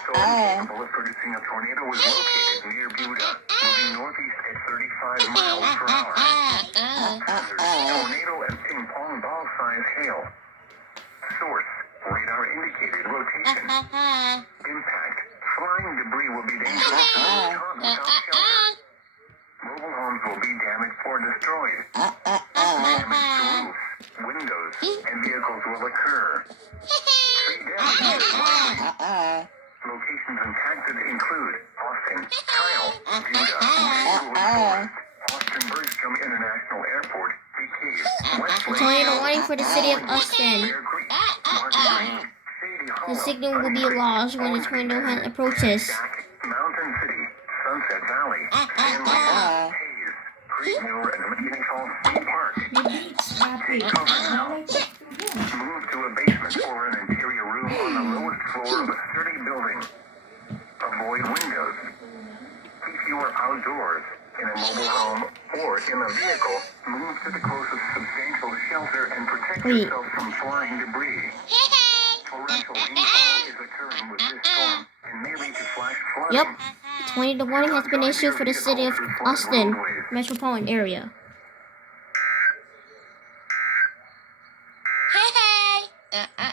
capable of producing a tornado was located near Buda, moving northeast at 35 miles per hour. Hazard, tornado and ping pong ball size hail. Source, radar indicated rotation. Impact, flying debris will be dangerous to those caught without shelter. Mobile homes will be damaged or destroyed. Damage to roofs, windows, and vehicles will occur. Tree damage is likely. Locations impacted include Austin, Kyle, Buda, Inglewood Forest, Austin Bergstrom International Airport, Decatur, Westlake, Tornado warning for the city of Austin. Bear Creek, Market Green, Shady The Hollow, signal will be lost when the tornado approaches. Mountain City, Sunset Valley, San Diego, Hayes, Creekmore, and McKinney Falls State Park. Take cover now. Move to a basement or an interior room on the lowest floor of a sturdy building. Avoid windows. If you are outdoors, in a mobile home, or in a vehicle, move to the closest substantial shelter and protect yourself from flying debris. Torrential rainfall is occurring with this storm and may lead to flash flooding. Yep, the tornado warning has been issued for the city of Austin metropolitan area.